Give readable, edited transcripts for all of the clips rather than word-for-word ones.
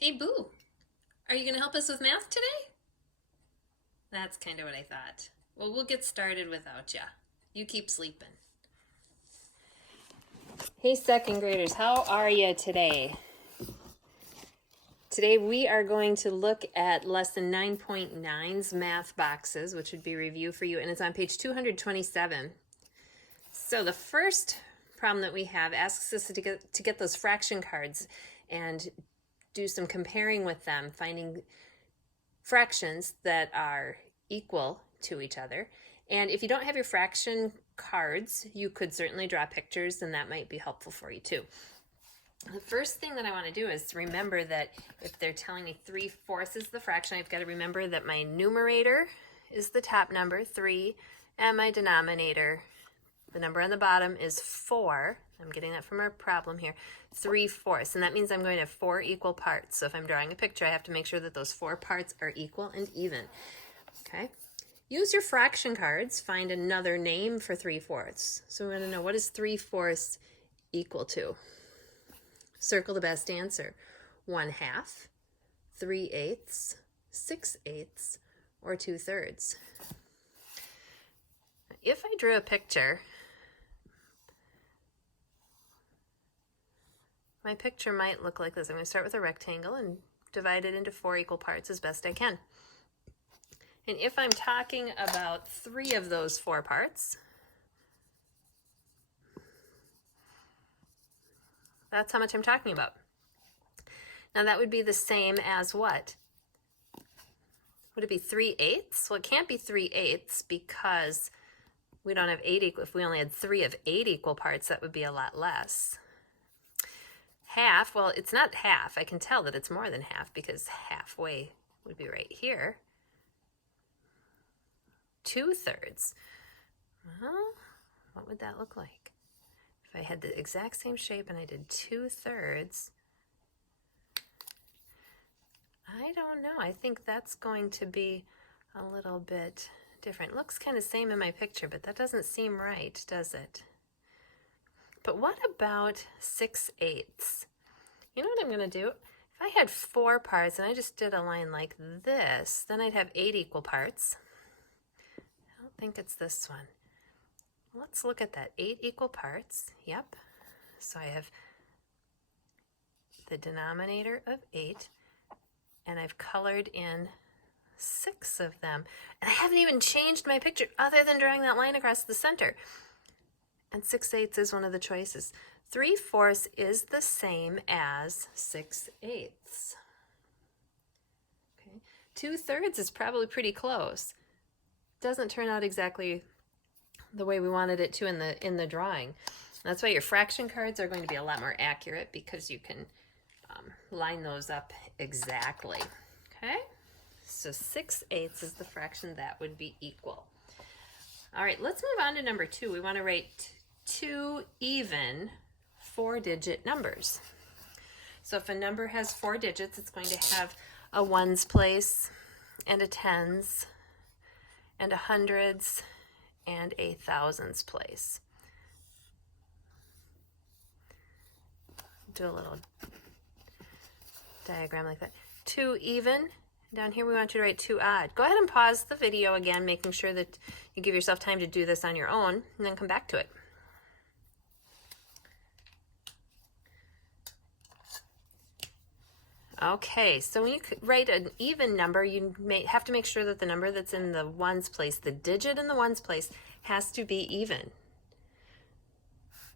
Hey Boo, are you going to help us with math today? That's kind of what I thought. Well, we'll get started without ya. You keep sleeping. Hey second graders, how are you today? Today we are going to look at lesson 9.9's math boxes, which would be review for you, and it's on page 227. So the first problem that we have asks us to get those fraction cards and do some comparing with them, finding fractions that are equal to each other. And if you don't have your fraction cards, you could certainly draw pictures, and that might be helpful for you too. The first thing that I want to do is remember that if they're telling me 3/4 is the fraction, I've got to remember that my numerator is the top number, 3, and my denominator, the number on the bottom, is 4. I'm getting that from our problem here, 3/4. And that means I'm going to have 4 equal parts. So if I'm drawing a picture, I have to make sure that those 4 parts are equal and even. Okay? Use your fraction cards. Find another name for 3/4. So we want to know, what is 3/4 equal to? Circle the best answer. 1/2, 3/8, 6/8, or 2/3. If I drew a picture, my picture might look like this. I'm going to start with a rectangle and divide it into 4 equal parts as best I can. And if I'm talking about 3 of those 4 parts, that's how much I'm talking about. Now that would be the same as what? Would it be 3/8? Well, it can't be 3/8 because we don't have 8 equal. If we only had 3 of 8 equal parts, that would be a lot less. Half, well, it's not half. I can tell that it's more than half because halfway would be right here. 2/3. Well, what would that look like? If I had the exact same shape and I did 2/3, I don't know. I think that's going to be a little bit different. It looks kind of same in my picture, but that doesn't seem right, does it? But what about 6/8? You know what I'm going to do? If I had 4 parts and I just did a line like this, then I'd have 8 equal parts. I don't think it's this one. Let's look at that. 8 equal parts. Yep. So I have the denominator of 8, and I've colored in 6 of them. And I haven't even changed my picture other than drawing that line across the center. And 6/8 is one of the choices. 3/4 is the same as 6/8. Okay. 2/3 is probably pretty close. Doesn't turn out exactly the way we wanted it to in the drawing. That's why your fraction cards are going to be a lot more accurate, because you can line those up exactly. Okay, so 6/8 is the fraction that would be equal. All right, let's move on to number 2. We want to write 2 even 4-digit numbers. So if a number has 4 digits, it's going to have a ones place and a tens and a hundreds and a thousands place. Do a little diagram like that. 2 even. Down here we want you to write 2 odd. Go ahead and pause the video again, making sure that you give yourself time to do this on your own, and then come back to it. Okay, so when you write an even number, you may have to make sure that the number that's in the ones place, the digit in the ones place, has to be even.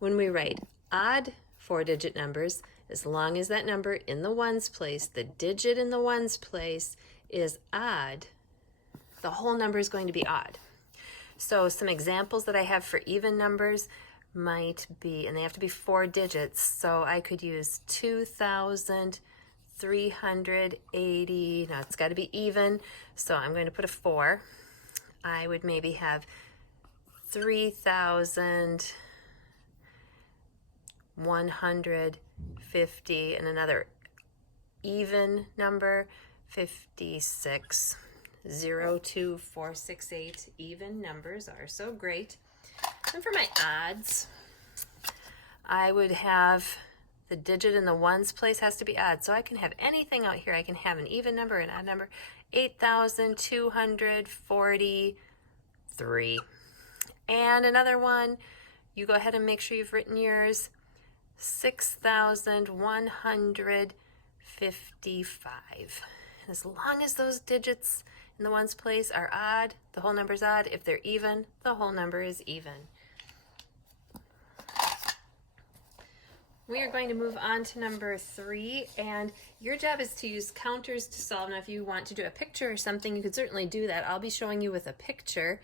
When we write odd 4-digit numbers, as long as that number in the ones place, the digit in the ones place, is odd, the whole number is going to be odd. So some examples that I have for even numbers might be, and they have to be 4 digits, so I could use 2,380. Now it's got to be even, so I'm going to put a 4. I would maybe have 3,150 and another even number, 56. 0, 2, 4, 6, 8. Even numbers are so great. And for my odds, I would have The digit in the ones place has to be odd. So I can have anything out here. I can have an even number, an odd number. 8,243. And another one, you go ahead and make sure you've written yours. 6,155. As long as those digits in the ones place are odd, the whole number is odd. If they're even, the whole number is even. We are going to move on to number 3, and your job is to use counters to solve. Now, if you want to do a picture or something, you could certainly do that. I'll be showing you with a picture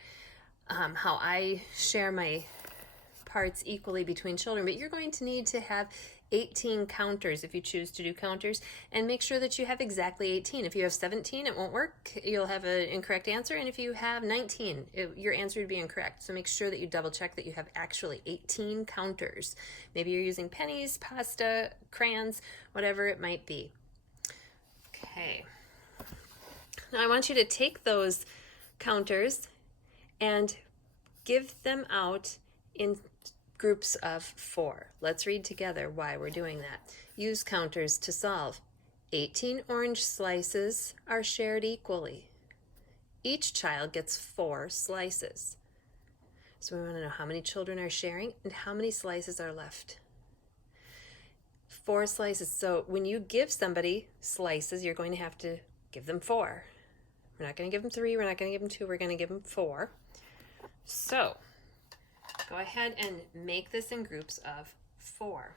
how I share my parts equally between children, but you're going to need to have 18 counters if you choose to do counters, and make sure that you have exactly 18. If you have 17, it won't work. You'll have an incorrect answer, and if you have 19, your answer would be incorrect. So make sure that you double check that you have actually 18 counters. Maybe you're using pennies, pasta, crayons, whatever it might be. Okay. Now I want you to take those counters and give them out in groups of 4. Let's read together why we're doing that. Use counters to solve. 18 orange slices are shared equally. Each child gets 4 slices. So we want to know how many children are sharing and how many slices are left. 4 slices. So when you give somebody slices, you're going to have to give them 4. We're not going to give them 3, we're not going to give them 2, we're going to give them 4. So go ahead and make this in groups of 4.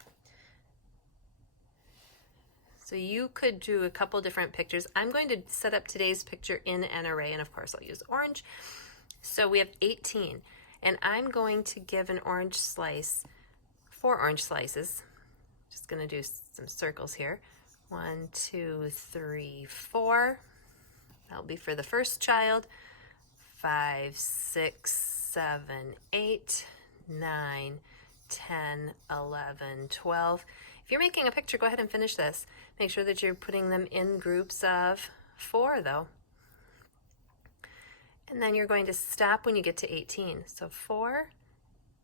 So you could do a couple different pictures. I'm going to set up today's picture in an array, and of course I'll use orange. So we have 18, and I'm going to give an orange slice, 4 orange slices. Just going to do some circles here. 1, 2, 3, 4. That'll be for the first child. 5, 6, 7, 8, 9, 10, 11, 12. If you're making a picture, go ahead and finish this. Make sure that you're putting them in groups of 4, though. And then you're going to stop when you get to 18. So 4,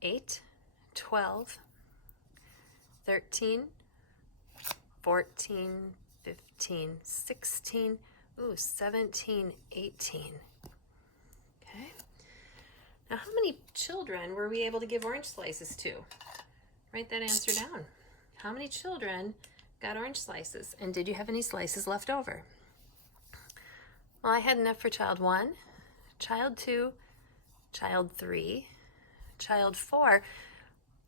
8, 12, 13, 14, 15, 16, 17, 18. Okay. Now, how many children were we able to give orange slices to? Write that answer down. How many children got orange slices? And did you have any slices left over? Well, I had enough for child 1, child 2, child 3, child 4,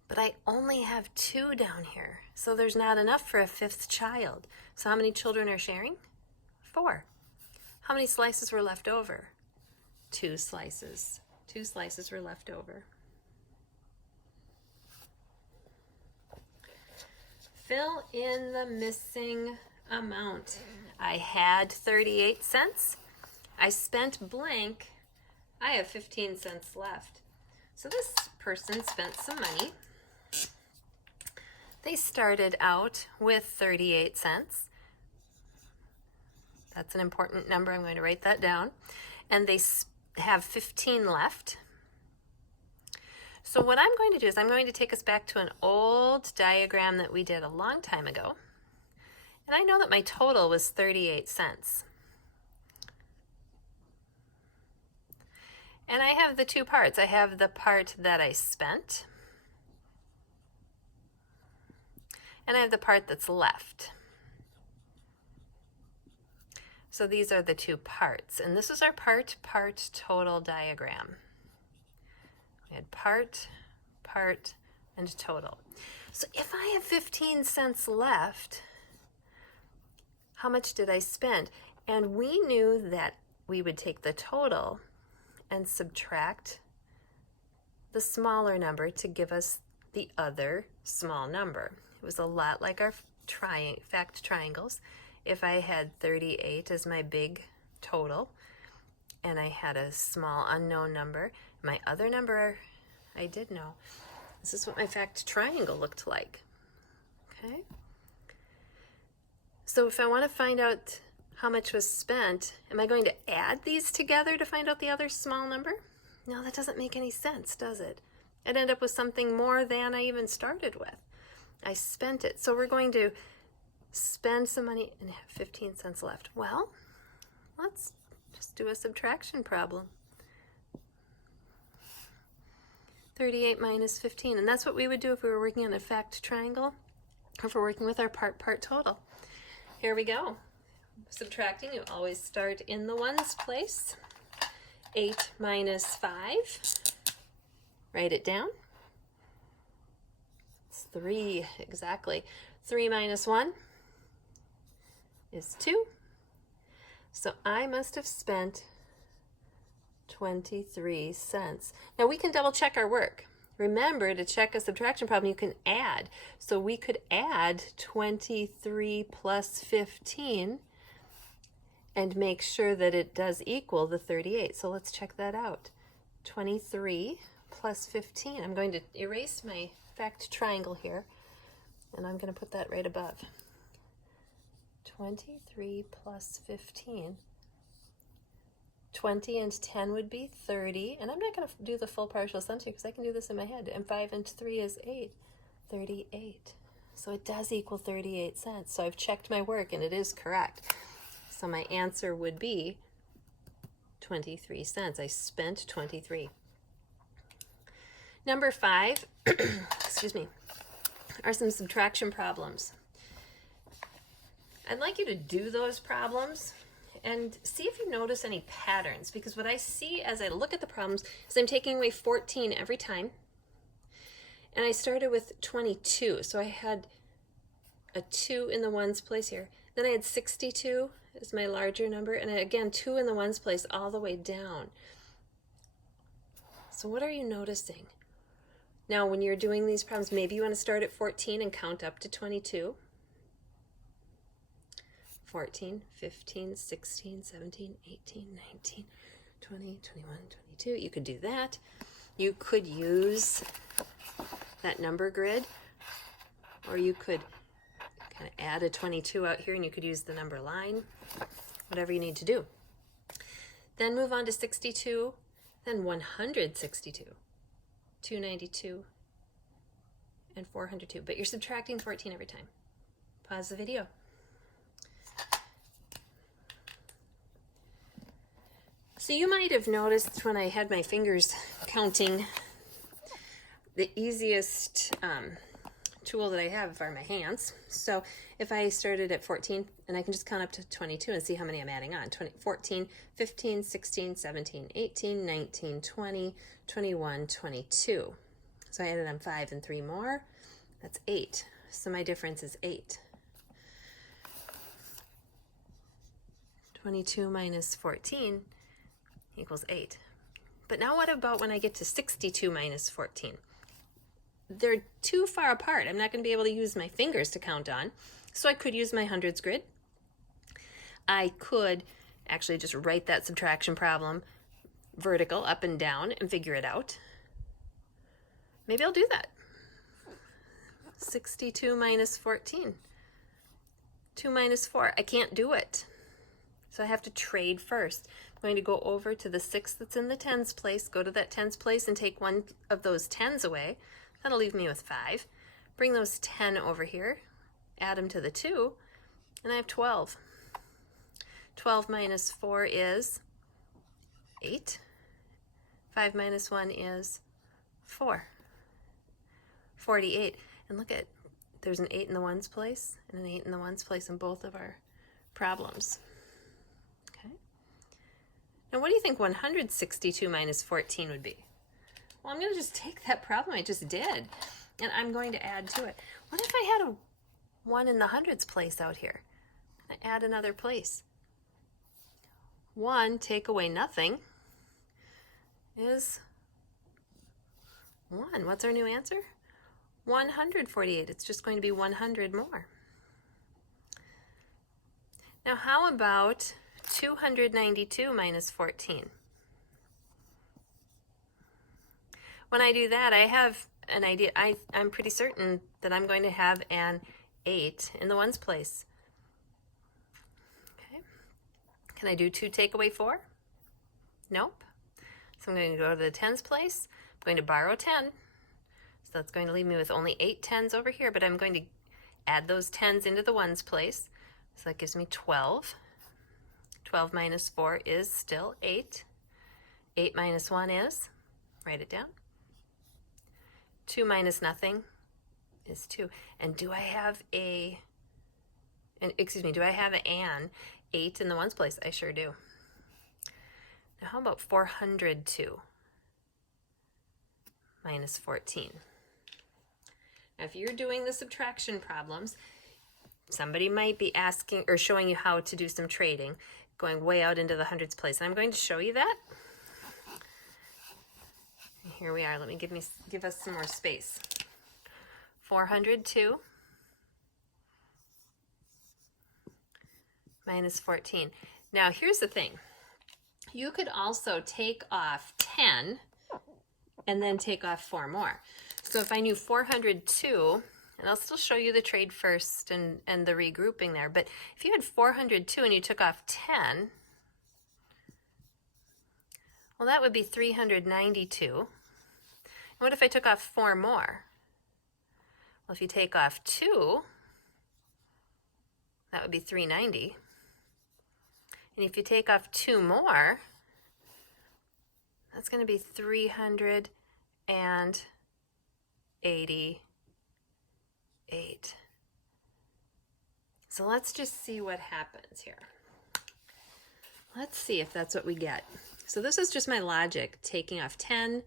but I only have 2 down here. So there's not enough for a 5th child. So how many children are sharing? 4. How many slices were left over? 2 slices. 2 slices were left over. Fill in the missing amount. I had 38 cents. I spent blank. I have 15 cents left. So this person spent some money. They started out with 38 cents. That's an important number. I'm going to write that down. And they have 15 left. So what I'm going to do is I'm going to take us back to an old diagram that we did a long time ago. And I know that my total was 38 cents. And I have the 2 parts. I have the part that I spent, and I have the part that's left. So these are the 2 parts, and this is our part total diagram. We had part, and total. So if I have 15 cents left, how much did I spend? And we knew that we would take the total and subtract the smaller number to give us the other small number. It was a lot like our fact triangles. If I had 38 as my big total, and I had a small unknown number, my other number I did know. This is what my fact triangle looked like. Okay? So if I want to find out how much was spent, am I going to add these together to find out the other small number? No, that doesn't make any sense, does it? I'd end up with something more than I even started with. I spent it. So we're going to spend some money and have 15 cents left. Well, let's just do a subtraction problem. 38 minus 15, and that's what we would do if we were working on a fact triangle, or if we're working with our part total. Here we go. Subtracting, you always start in the ones place. 8 minus 5, write it down. It's 3, exactly. 3 minus 1 is 2. So I must have spent 23 cents. Now we can double check our work. Remember, to check a subtraction problem, you can add. So we could add 23 plus 15 and make sure that it does equal the 38. So let's check that out. 23 plus 15. I'm going to erase my fact triangle here, and I'm going to put that right above. 23 plus 15. 20 and 10 would be 30, and I'm not going to do the full partial sums here because I can do this in my head. And 5 and 3 is 8, 38. So it does equal 38 cents. So I've checked my work and it is correct. So my answer would be 23 cents. I spent 23. Number 5, excuse me, are some subtraction problems. I'd like you to do those problems and see if you notice any patterns, because what I see as I look at the problems is I'm taking away 14 every time, and I started with 22, so I had a 2 in the ones place here. Then I had 62 as my larger number, and again 2 in the ones place all the way down. So what are you noticing? Now when you're doing these problems, maybe you want to start at 14 and count up to 22. 14, 15, 16, 17, 18, 19, 20, 21, 22. You could do that. You could use that number grid, or you could kind of add a 22 out here and you could use the number line, whatever you need to do. Then move on to 62, then 162, 292, and 402. But you're subtracting 14 every time. Pause the video. So you might have noticed when I had my fingers counting, the easiest tool that I have are my hands. So if I started at 14, and I can just count up to 22 and see how many I'm adding on. 14, 15, 16, 17, 18, 19, 20, 21, 22. So I added on 5 and 3 more. That's 8. So my difference is 8. 22 minus 14 equals 8. But now what about when I get to 62 minus 14? They're too far apart. I'm not going to be able to use my fingers to count on. So I could use my hundreds grid. I could actually just write that subtraction problem vertical up and down and figure it out. Maybe I'll do that. 62 minus 14. 2 minus 4. I can't do it. So I have to trade first. I'm going to go over to the 6 that's in the tens place, go to that tens place and take one of those 10s away. That'll leave me with 5. Bring those 10 over here, add them to the 2, and I have 12. 12 minus 4 is 8. 5 minus 1 is 4. 48. And look at, there's an 8 in the ones place and an 8 in the ones place in both of our problems. Now, what do you think 162 minus 14 would be? Well, I'm going to just take that problem I just did, and I'm going to add to it. What if I had a 1 in the hundreds place out here? I add another place. 1 take away nothing is 1. What's our new answer? 148. It's just going to be 100 more. Now, how about 292 minus 14? When I do that, I have an idea. I'm pretty certain that I'm going to have an 8 in the ones place. Okay. Can I do 2 take away 4? Nope. So I'm going to go to the tens place. I'm going to borrow 10. So that's going to leave me with only 8 tens over here, but I'm going to add those tens into the ones place. So that gives me 12. 12 minus 4 is still 8. 8 minus 1 is, write it down. 2 minus nothing is 2. And do I have do I have an 8 in the ones place? I sure do. Now how about 402 minus 14? Now if you're doing the subtraction problems, somebody might be asking or showing you how to do some trading, going way out into the hundreds place. And I'm going to show you that. And here we are. Let me give us some more space. 402 minus 14. Now here's the thing. You could also take off 10 and then take off 4 more. So if I knew 402, and I'll still show you the trade first and the regrouping there, but if you had 402 and you took off 10, well, that would be 392. And what if I took off 4 more? Well, if you take off 2, that would be 390. And if you take off 2 more, that's going to be 388. So let's just see what happens here. Let's see if that's what we get. So this is just my logic, taking off 10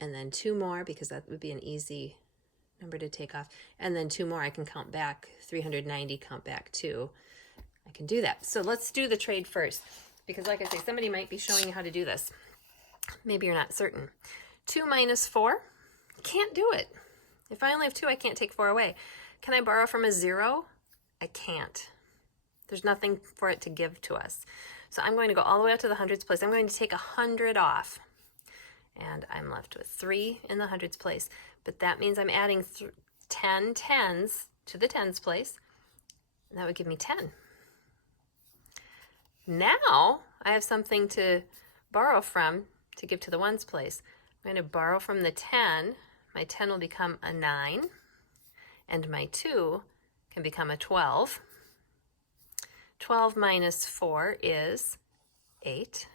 and then 2 more, because that would be an easy number to take off, and then 2 more. I can count back 390, count back 2. I can do that. So let's do the trade first, because like I say, somebody might be showing you how to do this. Maybe you're not certain. 2 minus 4, can't do it. If I only have 2, I can't take 4 away. Can I borrow from a 0? I can't. There's nothing for it to give to us. So I'm going to go all the way out to the hundreds place. I'm going to take 100 off. And I'm left with 3 in the hundreds place. But that means I'm adding 10 tens to the tens place. And that would give me 10. Now I have something to borrow from to give to the ones place. I'm going to borrow from the 10. My 10 will become a 9. And my 2 can become a 12. 12 minus 4 is 8.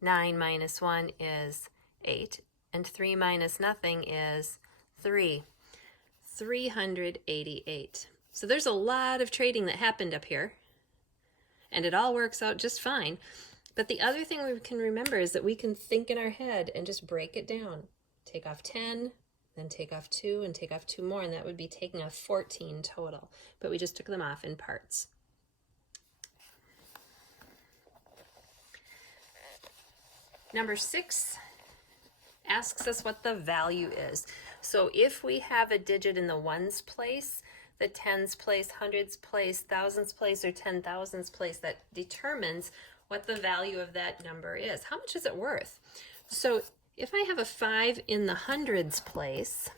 9 minus 1 is 8. And 3 minus nothing is 3. 388. So there's a lot of trading that happened up here. And it all works out just fine. But the other thing we can remember is that we can think in our head and just break it down. Take off 10, then take off 2, and take off 2 more, and that would be taking off 14 total. But we just took them off in parts. Number 6 asks us what the value is. So if we have a digit in the ones place, the tens place, hundreds place, thousands place, or 10,000s place, that determines what the value of that number is. How much is it worth? So if I have a 5 in the hundreds place,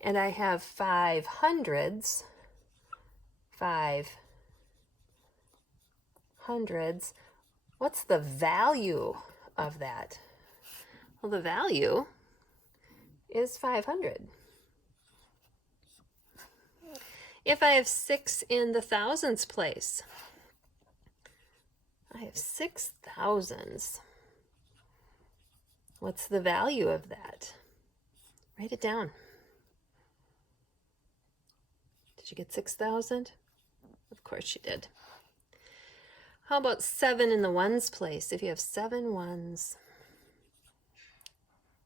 and I have 5 hundreds, what's the value of that? Well, the value is 500. If I have 6 in the thousands place, I have 6 thousands. What's the value of that? Write it down. Did you get 6,000? Of course you did. How about 7 in the ones place? If you have 7 ones,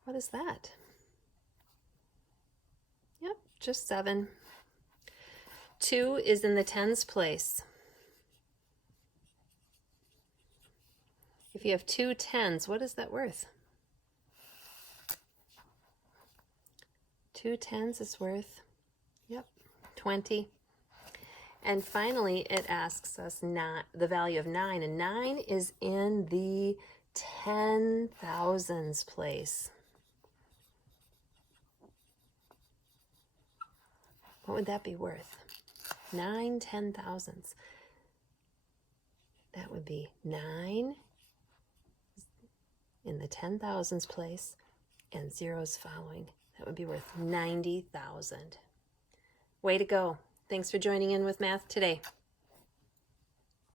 what is that? Yep, just 7. 2 is in the tens place. If you have 2 tens, what is that worth? 2 tens is worth, 20. And finally, it asks us the value of 9, and 9 is in the 10,000s place. What would that be worth? 9 10,000s. That would be 9 in the 10,000s place and zeros following. That would be worth 90,000. Way to go. Thanks for joining in with math today.